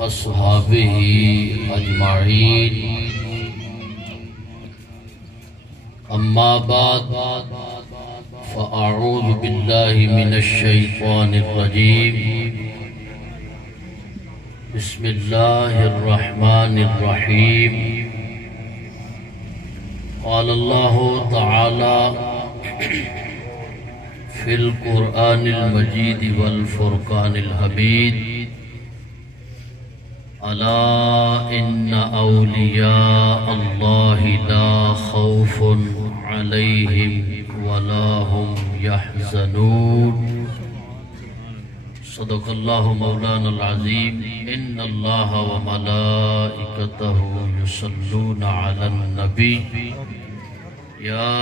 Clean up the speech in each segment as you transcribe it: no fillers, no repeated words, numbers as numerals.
وأصحابه أجمعين أما بعد فأعوذ بالله من الشيطان الرجيم بسم الله الرحمن الرحيم قال الله تعالى في القرآن المجيد والفرقان الحميد ألا إن أولياء الله لا خوف عليهم ولا هم يحزنون صدق الله مولانا العظيم إن الله وملائكته يصلون على النبي يا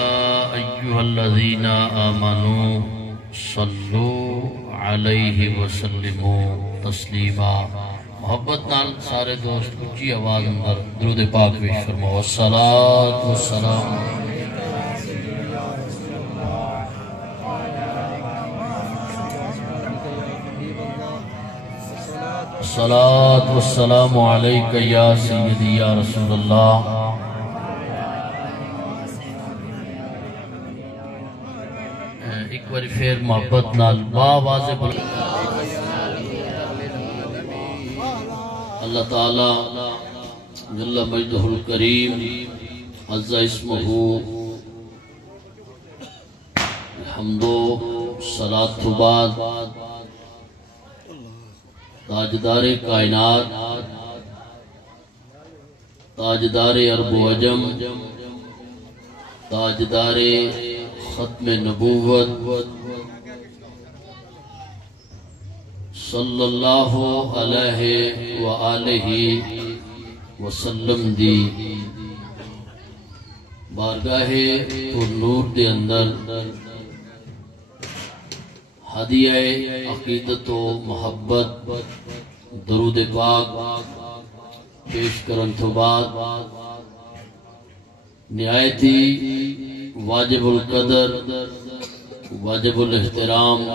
أيها الذين آمنوا صلوا عليه وسلموا تسلیما. محبت نال سارے دوست اچھی آواز اندر درود پاک پیش فرماؤ. الصلاۃ والسلام الصلاۃ والسلام علیک یا سیدی یا رسول اللہ. ایک بار پھر محبت نال باواز بلند اللہ تعالی جل مجدہ الکریم عز اسمہ حمد و صلاۃ بعد تاجدار کائنات تاجدار عرب و عجم تاجدار ختم نبوت صلی اللہ علیہ وآلہ وسلم دی بارگاہ پر نور دے اندر ہدیہ عقیدت و محبت درود پاک پیش کرن تو بعد نہایتی واجب القدر واجب الاحترام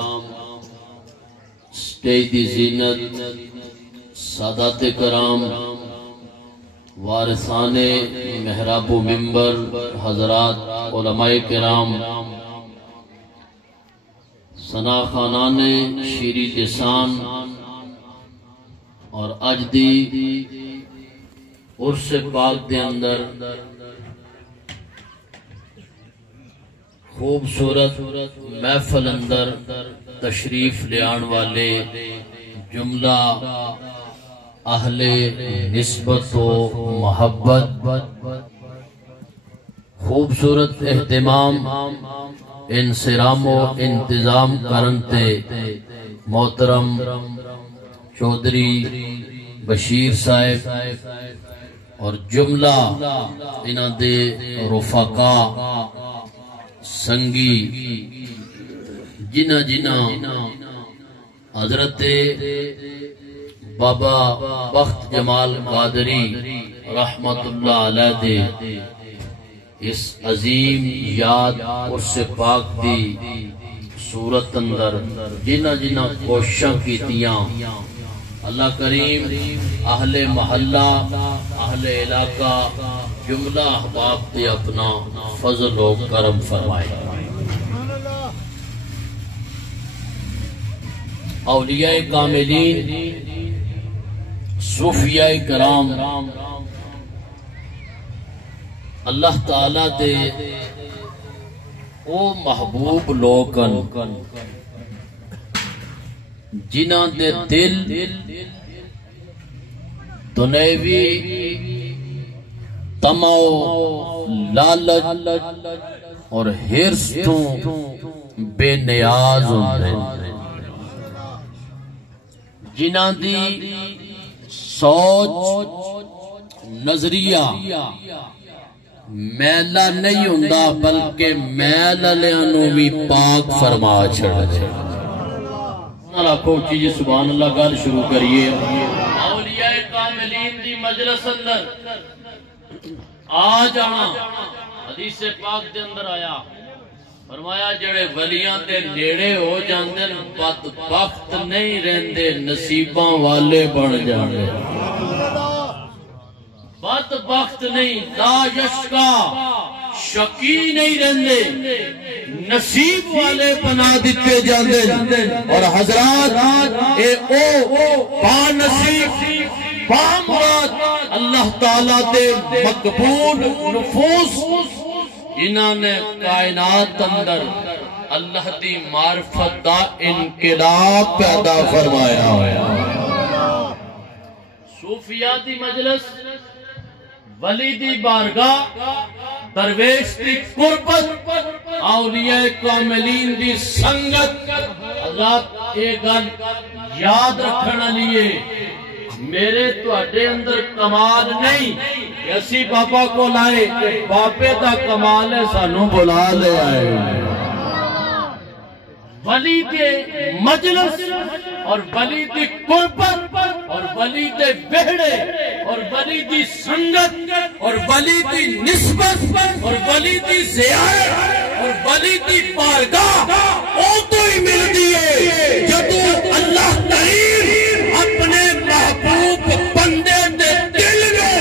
سٹیج دی زینت سادات کرام وارثان محراب و منبر حضرات علماء کرام ثنا خانان شیری لسان اور اج دی عرس پاک دے اندر خوبصورت محفل اندر تشریف لے آن والے جملہ اہل نسبت و محبت خوبصورت اہتمام انصرام و انتظام کرنتے محترم چودھری بشیر صاحب اور جملہ انہاں دے رفقا سنگی جنہ حضرت بابا بخت جمال قادری رحمت اللہ علیہ دے اس عظیم یاد عرس پاک دی صورت اندر جنہ کوششاں کیتیاں اللہ کریم اہل محلہ اہل علاقہ جملہ احباب تے اپنا فضل و کرم فرمائے. اولیاء کاملین صوفیاء کرام اللہ تعالیٰ دے او محبوب لوکن جنہ دے دل دنیوی طمع لالچ اور حرص تو بے نیاز ہوندے جنہ دی سوچ نظریہ میلہ نہیں ہوندہ بلکہ میلہ لیانوں بھی پاک فرما چھڑ دے. رکھو چیزی سبحان اللہ گل شروع کریے. اولیاء کاملین دی مجلس اندر آ جانا حدیث پاک دے اندر آیا فرمایا جڑے ولیاں تے نیڑے ہو جاندے بدبخت نہیں رہندے نصیباں والے بن جاندے بدبخت نہیں لا یشکا شکی نہیں رہندے نصیب والے بنا دیتے جاندے اور حضرات اے او با نصیب با مراد اللہ تعالیٰ دے مقبول نفوس انہاں نے کائنات اندر اللہ دی معرفت دا انقلاب پیدا فرمایا ہوا صوفیاء دی مجلس ولی دی بارگاہ درویش دی قربت اولیاء کاملین دی سنگت اللہ ایک گل یاد رکھنا لیے میرے تو اڈے اندر کمال نہیں اسی بابا کو لائے کہ بابے دا کمال ہے سانو بلا لے آئے ولی دے مجلس اور ولی دی قربت اور ولی دے بہڑے اور ولی دی سنگت اور ولی دی نسبت اور ولی دی زیارت اور ولی دی بارگاہ او تو ہی مل دیئے جدو اللہ کریم اپنے محبوب بندے دے دل میں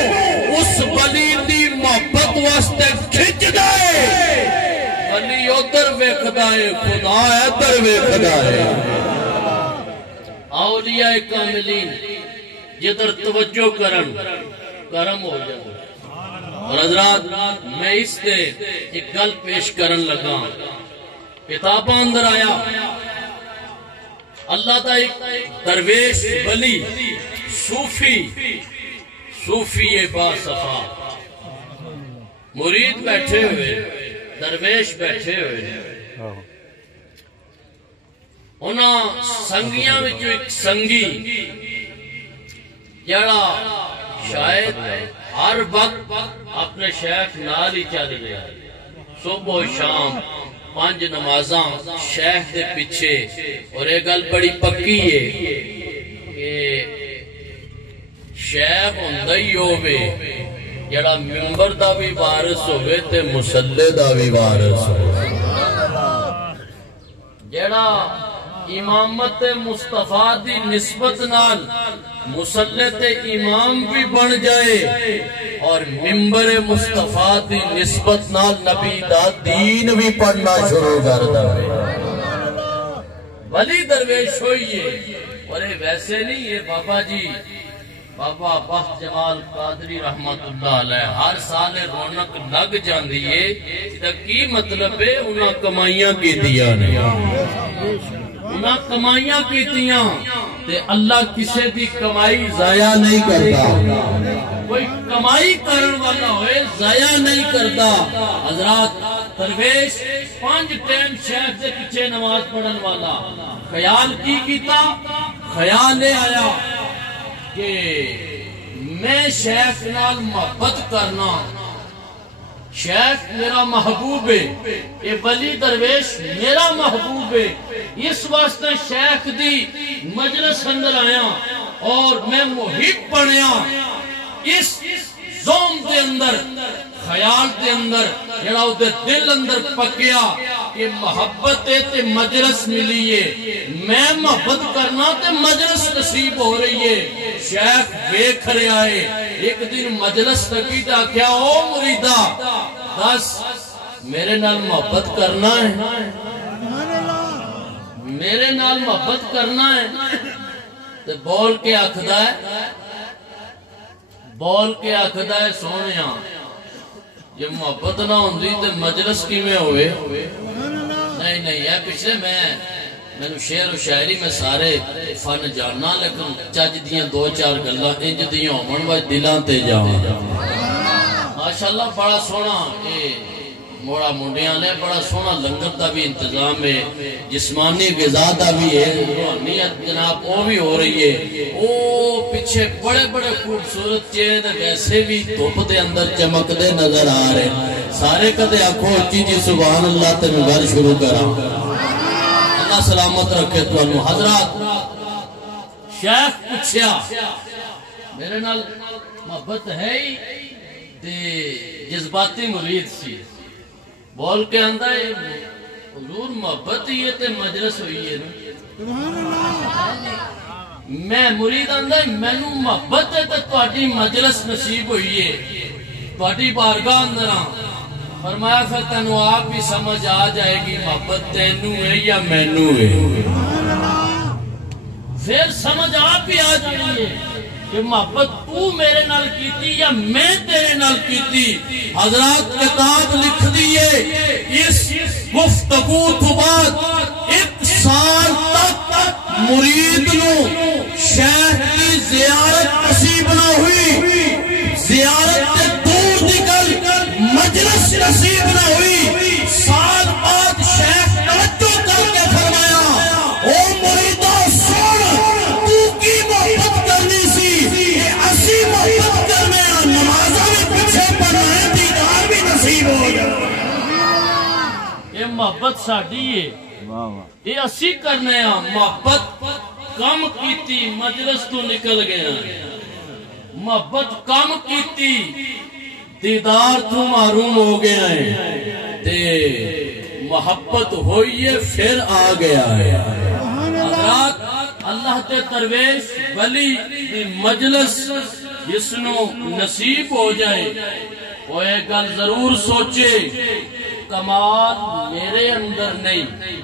اس ولی دی محبت واسطے کھچ دائے ولی ادھر ویکھدائے خدا ادھر ویکھدائے اولیاء کاملین جدھر توجہ کرم ہو جائے اور حضرات میں اس سے ایک گل پیش کرن لگا کتاباں اندر آیا اللہ دا ایک درویش ولی صوفی با صفا مرید بیٹھے ہوئے درویش بیٹھے ہوئے انہاں سنگیاں میں جو ایک سنگی جڑا شاید ہر وقت اپنے شیخ نال ہی چل رہا صبح و شام 5 نمازاں شیخ دے پیچھے اور ایک گل بڑی پکی ہے کہ شیخ ہوندا ہی ہووے جڑا منبر دا بھی وارث ہوئے تے مصلی دا بھی وارث ہوئے جڑا امامت مصطفیٰ دی نسبت نال مصلی تے امام بھی بن جائے اور منبر مصطفیٰ دی نسبت نال نبی دا دین بھی پڑھنا شروع کر دے ولی درویش ہوئیے اور ویسے نہیں یہ بابا جی بابا بخت جمال قادری رحمت اللہ علیہ ہر سال رونق لگ جاندی ہے اس کی مطلب ہے انہاں کمائیاں کی دیا نہیں انہاں کمائیاں کی دیا تے اللہ کسے دی کمائی ضائع نہیں کرتا کوئی کمائی کرن والا ہوئے ضائع نہیں کرتا حضرات درویش 5 ٹائم شیخ سے پیچھے نماز پڑھن والا خیال کی کیتا خیال لے آیا کہ میں شیخ نال محبت کرنا شیخ میرا محبوب ہے یہ ولی درویش میرا محبوب ہے اس واسطے شیخ دی مجلس اندر آیا اور میں محب بنیا اس زوم دے اندر خیال دے اندر جڑا دے دل اندر پکیا کہ محبت تے مجلس ملی ہے میں محبت کرنا تے مجلس نصیب ہو رہی ہے شیخ ویکھ رہا ہے ایک دن مجلس لگی تے کیا او مریدا بس میرے نال محبت کرنا ہے میرے نال محبت کرنا ہے تے بول کے آکھدا ہے سونیا جب محبت نہ ہوندی تے مجلس کی میں ہوئے نہیں یہ پچھلے میں شعر و شاعری میں سارے فن جاننا لیکن چج دیاں 2-4 گلاں انج دیاں ہون وا دلاں تے جاواں ماشاءاللہ بڑا سونا موڑا منڈیاں لے بڑا سونا لنگر دا بھی انتظام ہے جسمانی غذا دا بھی ہے روحانیت جناب وہ بھی ہو رہی ہے وہ پیچھے بڑے بڑے خوبصورت چیز ویسے بھی دھوپ دے اندر چمک دے نظر آ رہے سارے کدے آنکھوں اچھی جی سبحان اللہ تے میں گل شروع کرا اللہ سلامت رکھے تو حضرات شیخ پوچھیا میرے نال محبت ہے ہی تے جذباتی مرید سی بول کے آندہ ہے حضور محبت ہی ہے تے مجلس ہوئی ہے میں مرید اندر مینو محبت ہے تے تواڈی مجلس نصیب ہوئی ہے تواڈی بارگاہ اندر فرمایا پھر تینوں آپ ہی سمجھ آ جائے گی محبت تینوں ہے یا مینوں ہے پھر سمجھ آپ ہی آ جائے گی کہ محبت تو میرے نال کیتی یا میں تیرے نال کیتی حضرات کتاب لکھ دیئے اس گفتگو تو بعد 1 سال تک مرید نو شیخ کی زیارت نصیب نہ ہوئی زیارت کے دور نکل مجلس نصیب نہ ہوئی سال بعد شیخ توجہ کر کے فرمایا او مریدہ سن تو کی محبت کرنی سی اسی محبت کرنے نمازہ میں پیچھے پڑھنا ہے دیدار بھی نصیب ہو جائے یہ محبت ساڑھی ہے یہ اسی کرنے ہیں محبت کم کیتی مجلس تو نکل گیا محبت کم کیتی دیدار تو معروم ہو گیا ہے تے محبت ہوئی ہے پھر آ گیا ہے حضرات اللہ تے درویش ولی مجلس جس نو نصیب ہو جائے وہ ایک گل ضرور سوچے کمال میرے اندر نہیں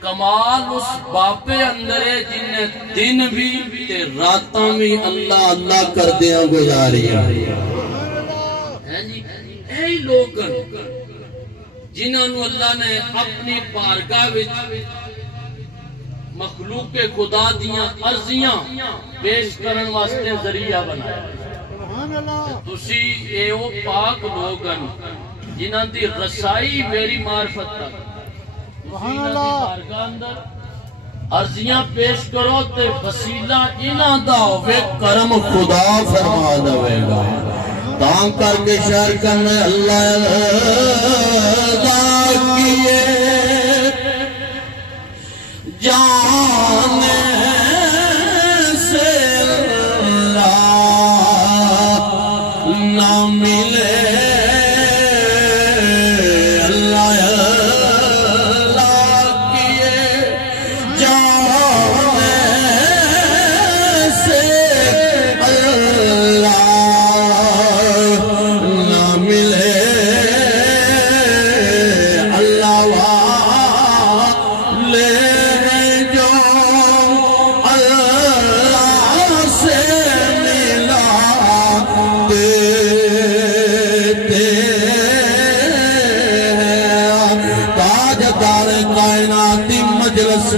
کمال اس باپے اندر ہے جن نے دن بھی تے راتاں بھی اللہ اللہ کر دیا گزاری اے لوگ جنہوں اللہ نے اپنی بارگاہ مخلوق خدا دیاں عرضیاں پیش کرن واسطے ذریعہ بنایا تسی اے او پاک لوگن جنہاں دی رسائی میری معرفت تک بارگاہ اندر عرضیاں پیش کرو تے وسیلہ انہاں دا ہوئے کرم خدا فرما دوے گا تاں کر کے شہر کرنے اللہ کیے جانے سے اللہ نہ ملے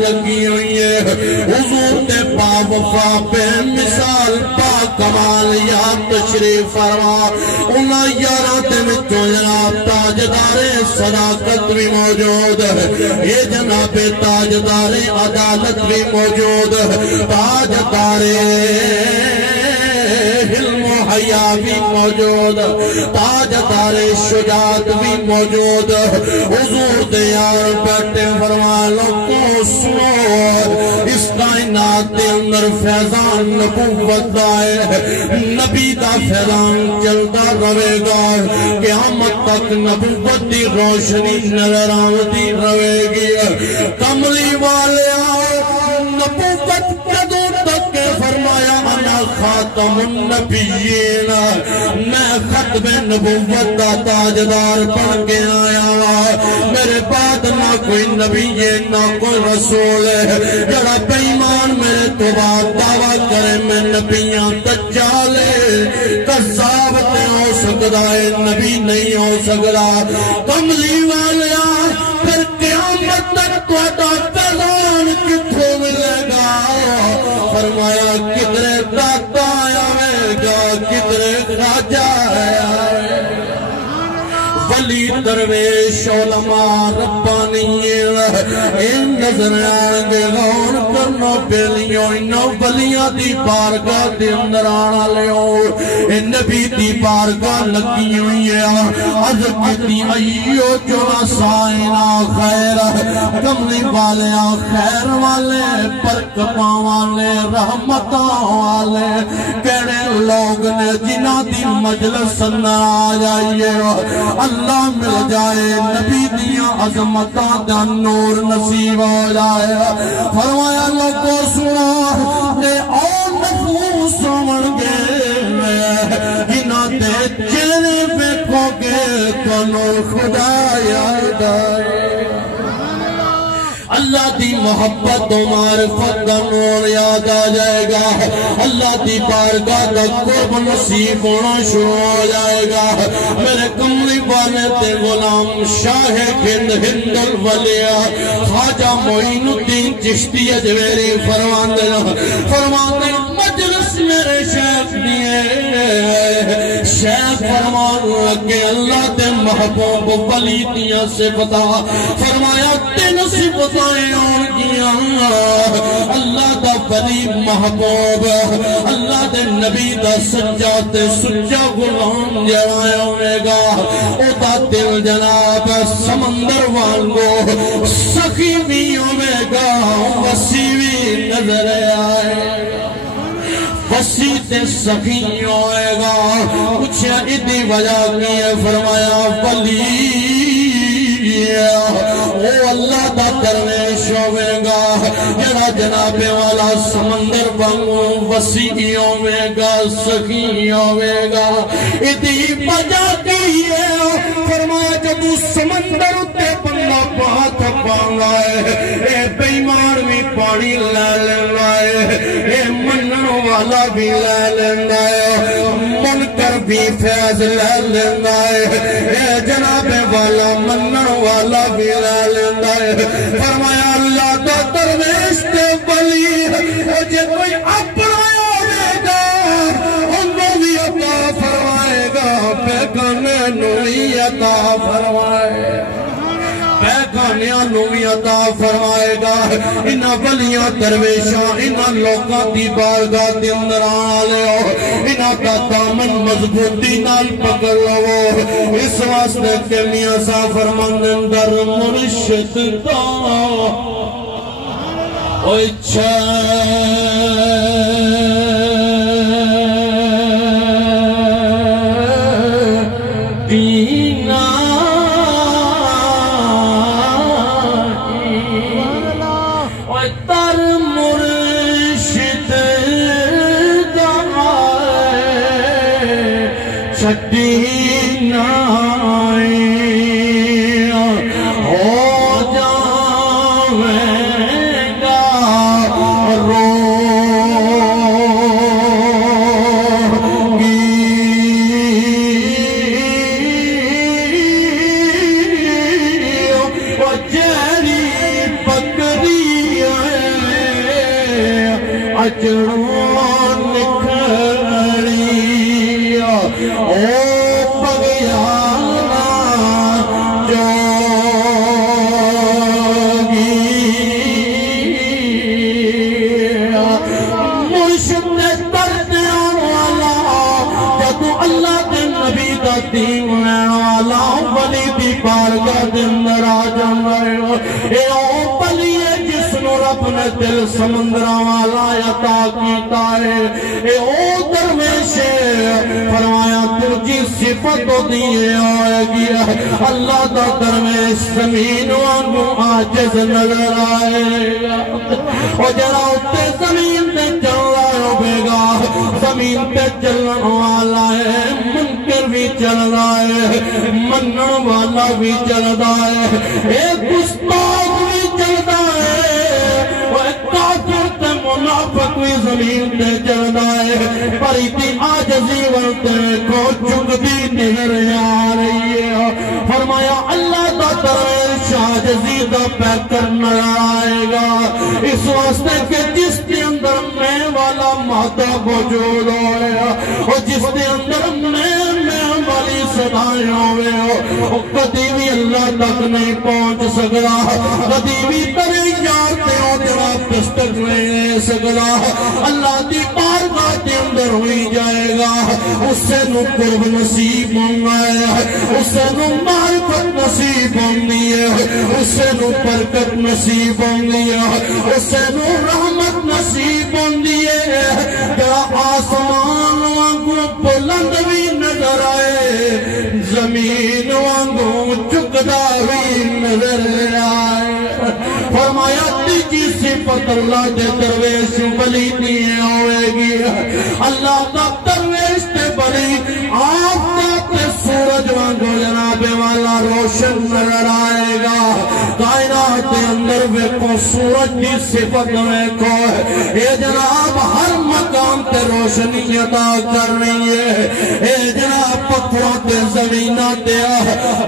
لگی ہوئی ہے حضور تے پا وفا پہ مثال پا کمال یا تشریف فرما انہاں یارات میں تو جناب تاجدار صداقت بھی موجود ہے یہ جناب تاجدار عدالت بھی موجود ہے تاجدار علم و حیا بھی موجود تاجدار شجاعت بھی موجود حضور دیار بیٹھے فرما لوگوں سنو اس کائنات دے اندر فیضان نبوت دائے نبی دا فیضان چلتا روے گا قیامت تک نبوت دی روشنی نظر آمدی روے گی کملی والے نبوت کدوں تک فرمایا انا خاتم النبیین میں ختم نبوت دا تاجدار بن کے آیا میرے بعد نہ کوئی نبی ہے نہ کوئی رسول ہے جڑا بے ایمان میرے تو بعد دعویٰ کرے میں نبیاں دجال کذاب تے ہو سکتا ہے نبی نہیں ہو سکتا کملی والیا پھر قیامت تک تہاڈا پیغام کتھوں ملے گا فرمایا کدھرے داتا آئے گا کدھرے خواجہ آئے ولی درویش علماء ربانیین ان نظر آنگے غور کرنا بیلیوں انہوں ولیاں دی بارگاہ دی اندر آنا لیوں ان نبی دی بارگاہ لگی ہوئی ہے عرض کتی ایو جو سائنہ خیر کملی والے خیر والے برکتاں والے رحمتاں والے کہنے لوگ نے جنہ دی مجلس نہ آ جائیے اللہ مل جائے نبی دیاں عظمتاں دا نور نصیب ہو جائے فرمایا لوگوں سنا کہ اور نفوس سمن گے جنہ دے چہرے بیٹھو گے تو نور خدا یاد آئے اللہ دی محبت و معرفت کا نور یاد آ جائے گا اللہ دی بارگاہ کا قرب نصیب ہونا شروع ہو جائے گا میرے کملی والے تے غلام شاہ ہند ہند الولیہ خواجہ معین الدین چشتی اجمیری فرماندے مجلس میرے شیخ دیئے شیخ فرمان لگے اللہ تے محبوب ولی دیاں صفتہ فرمایا تین صفتہ اللہ دا ولی محبوب اللہ دے نبی دا سچا تے سچا غلام جڑا ہوے گا او دا دل جناب سمندر وانگو سخی بھی ہوے گا وسیع بھی نظر آئے وسیع تے سخی ہوے گا کچھ ادی وجہ کی ہے فرمایا ولی او اللہ دا درویش ہوے گا جڑا جناب والا سمندر وانگو وسیع ہوے گا سخی ہوے گا ادی وجہ کی ہے فرمایا جب سمندر اتے بندہ بہت پاؤں اے بے ایمان بھی پانی لے لینا اے منن والا بھی لے لینا منکر بھی فیض لے لینا اے جناب والا منن والا بھی لے لینا فرمایا اللہ دا درویش تے ولی جے کوئی اپنا ہوے گا انہوں بھی عطا فرمائے گا پیغانے نوی عطا فرمائے پیغانیاں نوی عطا فرمائے گا انہاں ولیاں درویشاں انہاں لوکاں دی بارگاہ دے اندر آلے ہو انہاں کا دامن مضبوطی نال پکڑ لو اس واسطے کہ میاں صاحب فرماندن در مرشد دا اوہ دل سمندرہ والا عطا کیتا ہے اے او درویش فرمایا ترجی صفت دیئے آئے گیا اللہ دا درویش زمین وانگو عاجز نظر آئے گا اور جڑا اتے زمین تے چل رہا ہوئے گا زمین تے چلن والا ہے منکر بھی چل رہا ہے منن والا بھی چل رہا ہے ایک گستاخ بھی چل رہا ہے منافق بھی زمین تے چلدا ہے پر اتنی عاجزی ورتے کو چنگتی نظر آ رہی ہے فرمایا اللہ دا درویش عاجزی دا پیکر نہ آئے گا اس واسطے کہ جس کے اندر میں والا مادہ موجود ہوئے اور جس کے اندر میں والی صدائیں ہوئے ہو کدی بھی اللہ تک نہیں پہنچ سکتا کدی بھی ترے یارتے ہو جناب دستک نہیں سکتا اللہ دی بارگاہ کے اندر ہوئی جائے گا اس سے نو قرب نصیب ہونا ہے اس سے نو معرفت نصیب ہونی ہے اس سے نو برکت نصیب ہونی ہے اس سے نو رحمت نصیب ہونی ہے کہ آسمان وانگو بلند بھی نظر آئے زمین وانگو چکدا بھی نظر آئے فرمایا تیجی صفت اللہ دے درویش بلی نہیں ہوئے گی اللہ دا درویش تے بلی آفتاب تے سورج وانگو جناب والا روشن نظر آئے گا کائنات دے اندر ویکو سورج دی صفت ویکو اے جناب ہر مقام تے روشنی عطا کر رہی ہے اے جناب پتھروں تے زمینہ تے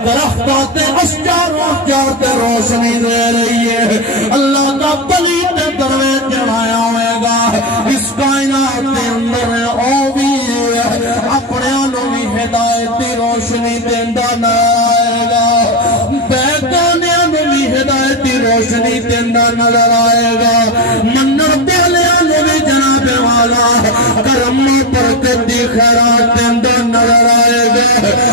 درختوں تے اشجار تے روشنی دے رہی ہے اللہ کا بلی تے دروے چڑھایا ہوئے گا اس کائنات دے اندر او بھی اپنے انہوں بھی ہدایتی روشنی دیندہ نہ آئے گا بیگانے انہوں بھی ہدایتی روشنی دیندہ نظر آئے گا منر پیلے انہوں بھی جناب والا کرم برکت دی خیرات دیندہ نظر آئے گا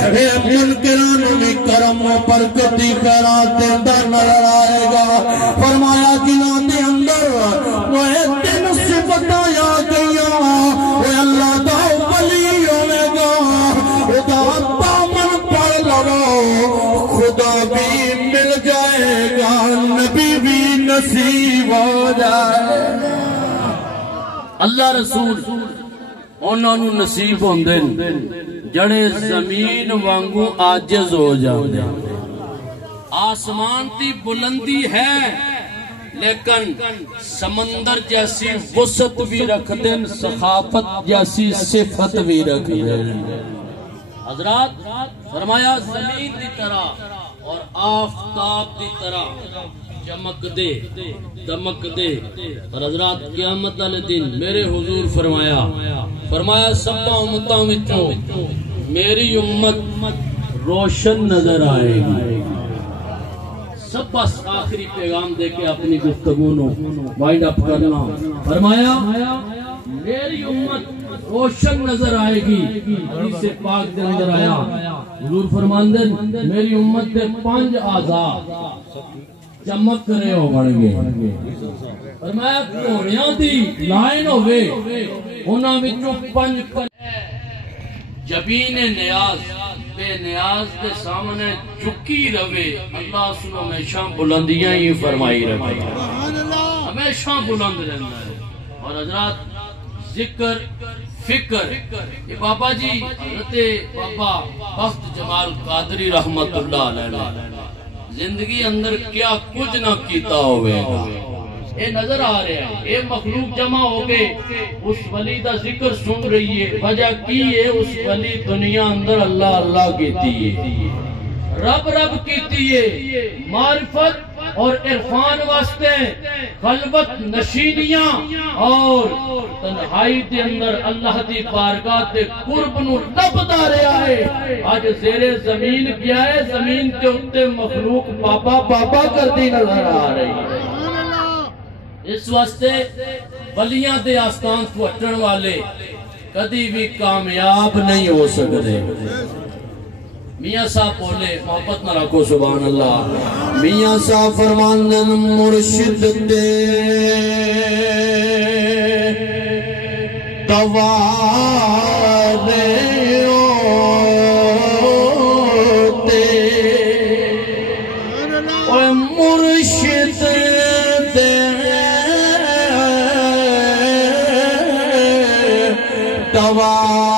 اے منکرانوں بھی کرم برکت دی خیرات دیندہ نظر آئے گا فرمایا جنہاں دے اندر وہ تین صفتاں آ گئیاں وہ اللہ دا ولی ہوئے گا خدا دامن پڑ لگو خدا بھی مل جائے گا نبی بھی نصیب ہو جائے اللہ رسول انہوں نے نصیب ہوندے جڑے زمین وانگو عاجز ہو جاندے آسمان تی بلندی ہے لیکن سمندر جیسی وسعت بھی رکھ دیں سخافت جیسی صفت بھی رکھ دیں حضرات فرمایا زمین دی طرح اور آفتاب دی طرح چمک دے دمک دے اور حضرات قیامت والے دن میرے حضور فرمایا سب امتوں وچوں میری امت روشن نظر آئے گی سب بس آخری پیغام دے کے اپنی گفتگو نو وائنڈ اپ کرنا فرمایا میری امت روشن نظر آئے گی حدیث پاک دے اندر آیا حضور فرماندے میری امت دے 5 اعضاء چمک رہے ہو بن گئے فرمایا گھوڑیاں دی لائن ہوئے انہاں وچوں 5 جبین نیاز بے نیاز دے سامنے چکی روے اللہ سنو ہمیشہ بلندیاں ہی فرمائی رکھے ہمیشہ بلند رہنا ہے اور حضرات ذکر فکر یہ بابا جی حضرت بابا بخت جمال قادری رحمت اللہ علیہ زندگی اندر کیا کچھ نہ کیتا ہوئے گا یہ نظر آ رہا ہے یہ مخلوق جمع ہو کے اس ولی دا ذکر سن رہی ہے وجہ کی ہے اس ولی دنیا اندر اللہ اللہ کیتی ہے رب رب کیتی ہے معرفت اور عرفان واسطے خلوت نشینیاں اور تنہائی دے اندر اللہ دی بارگاہ تے قرب نو لبدا رہا ہے آج زیر زمین کیا ہے زمین تے اتے مخلوق بابا بابا کرتی نظر آ رہی ہے اس واسطے ولیاں دے آستان کو اٹھن والے کدی بھی کامیاب نہیں ہو سکتے میاں صاحب بولے محبت نہ رکھو سبحان اللہ میاں صاحب فرماندن مرشد دے دوارے ہوتے اوہ مرشد دے دوارے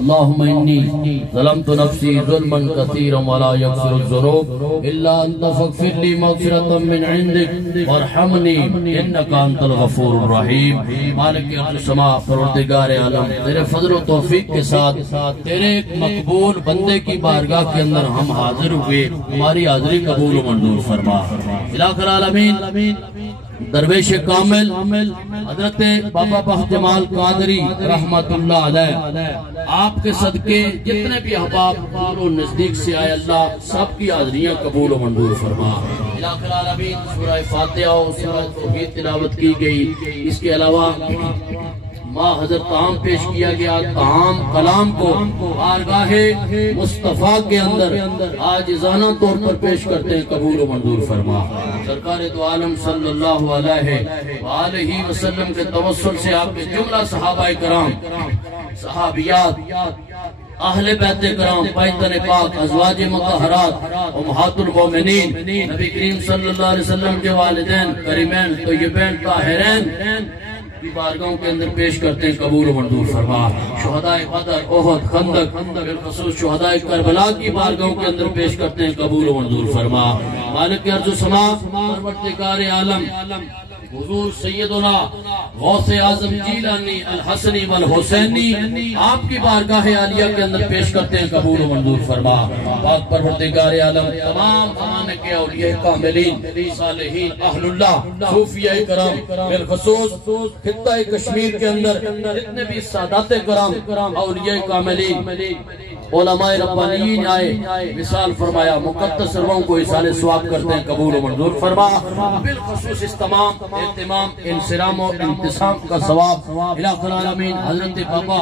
اللهم انی ظلمت نفسی ظلما کثیرا ولا یغفر الذنوب الا انت فاغفر لی مغفرة من عندک وارحمنی انک انت الغفور الرحیم۔ مالک ارض و سماء، پروردگار عالم، تیرے فضل و توفیق کے ساتھ تیرے ایک مقبول بندے کی بارگاہ کے اندر ہم حاضر ہوئے، ہماری حاضری قبول و منظور فرما۔ الہ العالمین درویش کامل حضرت بابا بخت جمال قادری رحمت اللہ علیہ، آپ کے صدقے جتنے بھی احباب دور و نزدیک سے آئے، اللہ سب کی حاضریاں قبول و منظور فرما۔ الہ العالمین سورہ فاتحہ و سورہ توحید تلاوت کی گئی، اس کے علاوہ ماں حضرت تعام پیش کیا گیا، تعام کلام کو بارگاہ مصطفیٰ کے اندر عاجزانہ طور پر پیش کرتے ہیں، قبول و منظور فرما۔ سرکار دو عالم صلی اللہ علیہ وآلہ وسلم کے توسل سے آپ کے جملہ صحابہ کرام، صحابیات، اہل بیت کرام، پیتن پاک، ازواج مطہرات، امہات المومنین، نبی کریم صلی اللہ علیہ وسلم کے والدین کریمین طیبین طاہرین کی بارگاہوں کے اندر پیش کرتے ہیں، قبول و منظور فرما۔ شہدائے بدر، احد، خندق، بالخصوص شہدائے کربلا کی بارگاہوں کے اندر پیش کرتے ہیں، قبول و منظور فرما۔ مالک ارض و سماء، پروردگار عالم، حضور سیدنا غوث اعظم جیلانی الحسنی والحسینی آپ کی بارگاہ عالیہ کے اندر پیش کرتے ہیں، قبول و منظور فرما۔ پاک پروردگار عالم، تمام زمانے کے اولیاء کاملین، صالحین، اہل اللہ، صوفیاء کرام، بالخصوص خطہ کشمیر کے اندر جتنے بھی سادات کرام، اولیاء کاملین، علماء ربانیین آئے، مثال فرمایا، مقدس روحوں کو اصال ثواب کرتے ہیں، قبول و منظور فرما۔ بالخصوص اس تمام اہتمام، انصرام و انتصام کا ثواب الہ العالمین حضرت بابا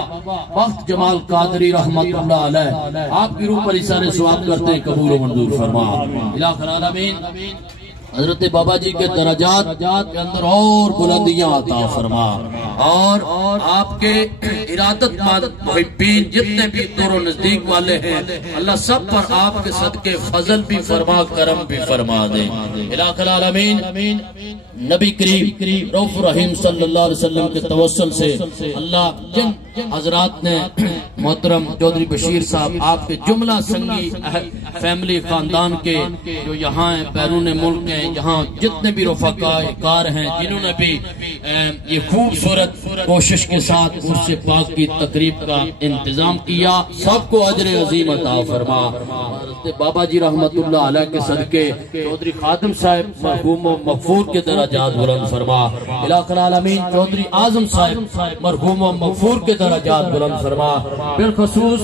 بخت جمال قادری رحمت اللہ علیہ آپ کی روح پر اصال ثواب کرتے ہیں، قبول و منظور فرما۔ الہ العالمین حضرت بابا جی کے درجات کے اندر اور بلندیاں عطا فرما، اور آپ کے ارادت مند محبین جتنے بھی دور و نزدیک والے ہیں، اللہ سب پر آپ کے صدقے فضل بھی فرما، کرم بھی فرما دے۔ الہ العالمین نبی کریم رؤوف رحیم صلی اللہ علیہ وسلم کے توسل سے اللہ جن حضرات نے، محترم چودھری بشیر صاحب، آپ کے جملہ سنگی فیملی خاندان کے جو یہاں ہیں، بیرون ملک ہیں، یہاں جتنے بھی رفقاء کار ہیں، جنہوں نے بھی یہ خوبصورت کوشش کے ساتھ عرس پاک کی تقریب کا انتظام کیا، سب کو اجر عظیم عطا فرما۔ حضرت بابا جی رحمت اللہ علیہ کے صدقے چودھری خادم صاحب مرحوم و مغفور کے درجات بلند فرما۔ الہ العالمین چودھری اعظم صاحب مرحوم و مغفور کے درجات بلند فرما۔ بالخصوص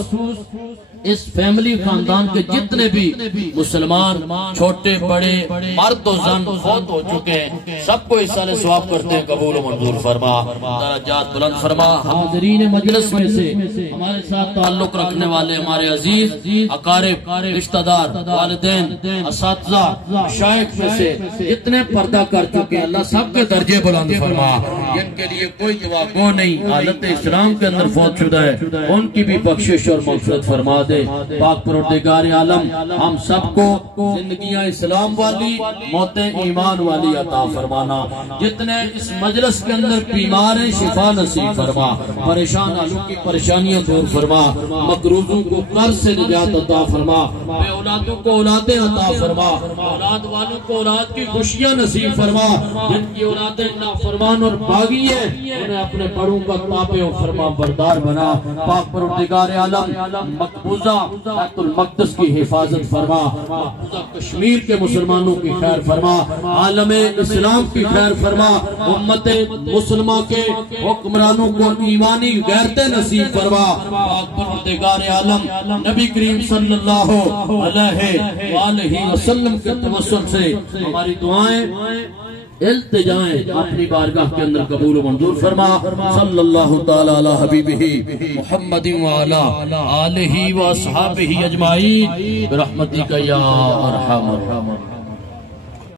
اس فیملی خاندان کے جتنے بھی مسلمان چھوٹے بڑے مرد و زن فوت ہو چکے ہیں، سب کو اصال ثواب کرتے ہیں، قبول و منظور فرما، درجات بلند فرما۔ حاضرین مجلس میں سے ہمارے ساتھ تعلق رکھنے والے ہمارے عزیز اقارب، رشتہ دار، والدین، اساتذہ، مشائخ میں سے جتنے پردہ کر چکے ہیں، اللہ سب کے درجے بلند فرما۔ جن کے لیے کوئی دعا گو نہیں، حالت اسلام کے اندر فوت شدہ ہے، ان کی بھی بخشش اور مغفرت فرما دے۔ پاک پروردگار عالم ہم سب کو زندگیاں اسلام والی، موتیں ایمان والی عطا فرمانا۔ جتنے اس مجلس کے اندر بیمار ہیں، شفا نصیب فرما، پریشان آلوں کی پریشانیاں دور فرما، مقروضوں کو قرض سے نجات عطا فرما، بے اولادوں کو اولادیں عطا فرما، اولاد والوں کو اولاد کی خوشیاں نصیب فرما، جن کی اولادیں نافرمان اور باغی ہیں انہیں اپنے بڑوں کا تابع و فرما بردار بنا۔ پاک پروردگار عالم مقبوضہ بیت المقدس کی حفاظت فرما، مقبوضہ کشمیر کے مسلمانوں کی خیر فرما، عالم اسلام کی خیر فرما، امت مسلمہ کے حکمرانوں کو ایمانی غیرتیں نصیب فرما۔ پاک پروردگار عالم نبی کریم صلی اللہ علیہ وآلہ وسلم کے توسل سے ہماری دعائیں، التجائیں اپنی بارگاہ کے اندر قبول و منظور فرما۔ صلی اللہ تعالی علی حبیبہ محمد وعلی آلہ و اصحابہ اجمعین برحمتک یا ارحم الراحمین۔